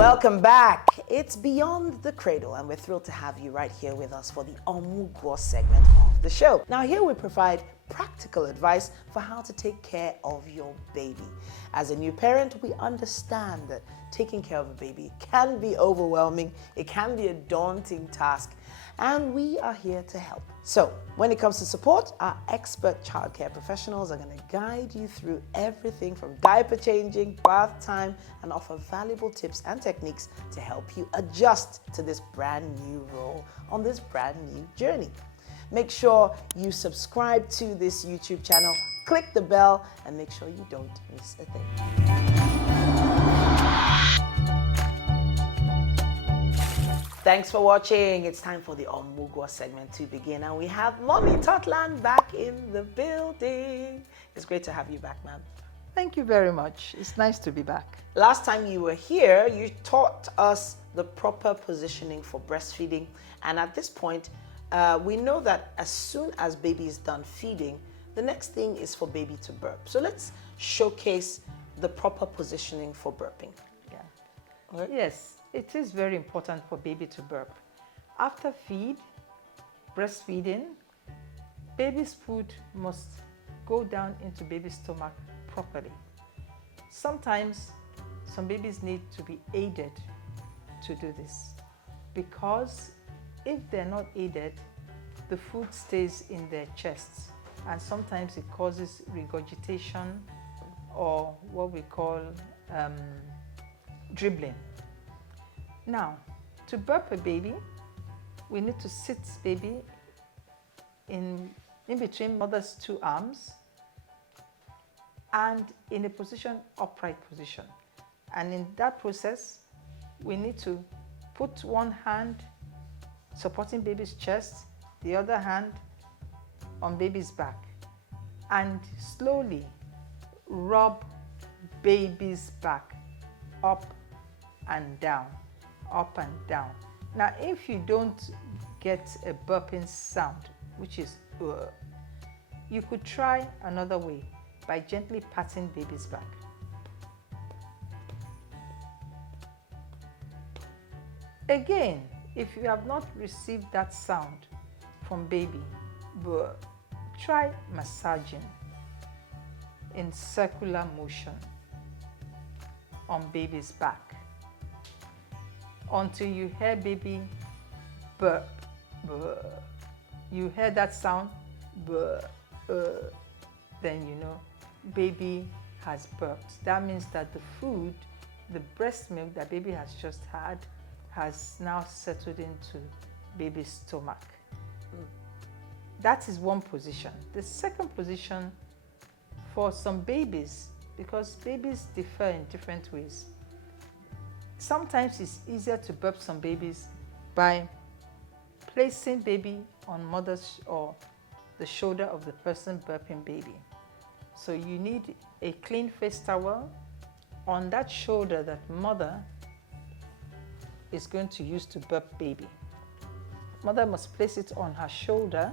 Welcome back. It's Beyond the Cradle, and we're thrilled to have you right here with us for the Omugwo segment of the show. Now, here we provide practical advice for how to take care of your baby. As a new parent, we understand that taking care of a baby can be overwhelming, it can be a daunting task, and we are here to help. So, when it comes to support, our expert childcare professionals are going to guide you through everything from diaper changing, bath time, and offer valuable tips and techniques to help you adjust to this brand new role on this brand new journey. Make sure you subscribe to this YouTube channel, click the bell, and make sure you don't miss a thing. Thanks for watching. It's time for the Omugwo segment to begin, and we have Mommy Totland back in the building. It's great to have you back, ma'am. Thank you very much. It's nice to be back. Last time you were here, you taught us the proper positioning for breastfeeding, and at this point, we know that as soon as baby is done feeding, the next thing is for baby to burp. So let's showcase the proper positioning for burping. Yeah. Right? Yes, it is very important for baby to burp. After breastfeeding, baby's food must go down into baby's stomach properly. Sometimes some babies need to be aided to do this, because if they're not aided, the food stays in their chests, and sometimes it causes regurgitation or what we call dribbling. Now, to burp a baby, we need to sit baby in between mother's two arms and in a upright position. And in that process, we need to put one hand supporting baby's chest, the other hand on baby's back, and slowly rub baby's back up and down, up and down. Now, if you don't get a burping sound, which is you could try another way by gently patting baby's back. Again, if you have not received that sound from baby, try massaging in circular motion on baby's back until you hear baby burp. You hear that sound, then you know baby has burped. That means that the food, the breast milk that baby has just had, has now settled into baby's stomach. That is one position. The second position for some babies, because babies differ in different ways, sometimes it's easier to burp some babies by placing baby on mother's or the shoulder of the person burping baby. So you need a clean face towel on that shoulder that mother is going to use to burp baby. Mother must place it on her shoulder,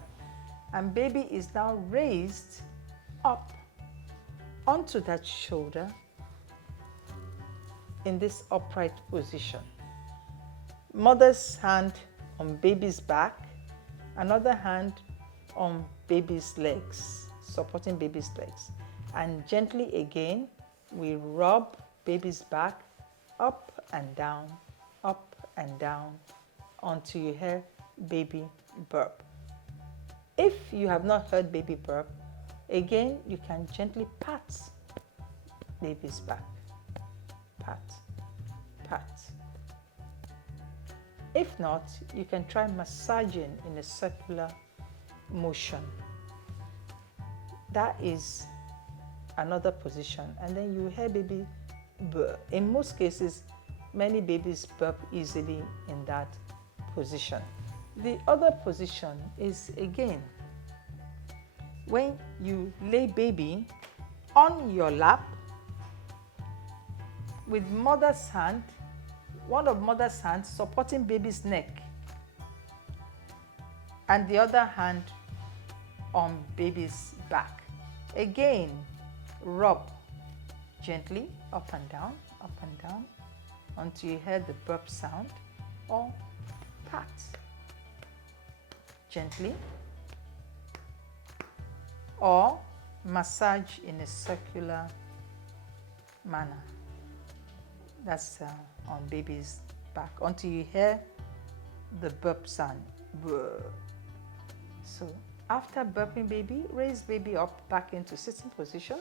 and baby is now raised up onto that shoulder in this upright position. Mother's hand on baby's back, another hand on baby's legs, supporting baby's legs. And gently again, we rub baby's back up and down until you hear baby burp. If you have not heard baby burp, again, you can gently pat baby's back. Pat, pat. If not, you can try massaging in a circular motion. That is another position. And then you hear baby burp. In most cases, many babies burp easily in that position. The other position is, again, when you lay baby on your lap with mother's hand, one of mother's hands supporting baby's neck, and the other hand on baby's back. Again, rub gently up and down, until you hear the burp sound, or pat gently, or massage in a circular manner. That's on baby's back until you hear the burp sound. So after burping baby, raise baby up back into sitting position.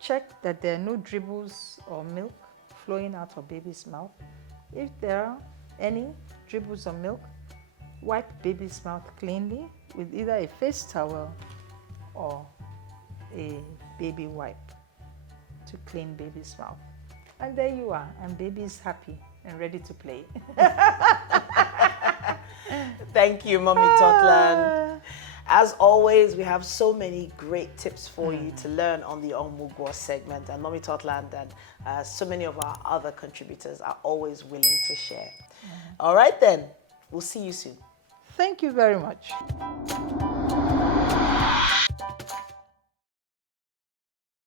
Check that there are no dribbles or milk flowing out of baby's mouth. If there are any dribbles or milk, wipe baby's mouth cleanly with either a face towel or a baby wipe to clean baby's mouth. And there you are, and baby is happy and ready to play. Thank you, Mommy Totland. As always, we have so many great tips for you to learn on the Omugwo segment, and Mommy Totland and so many of our other contributors are always willing to share. All right then, we'll see you soon. Thank you very much.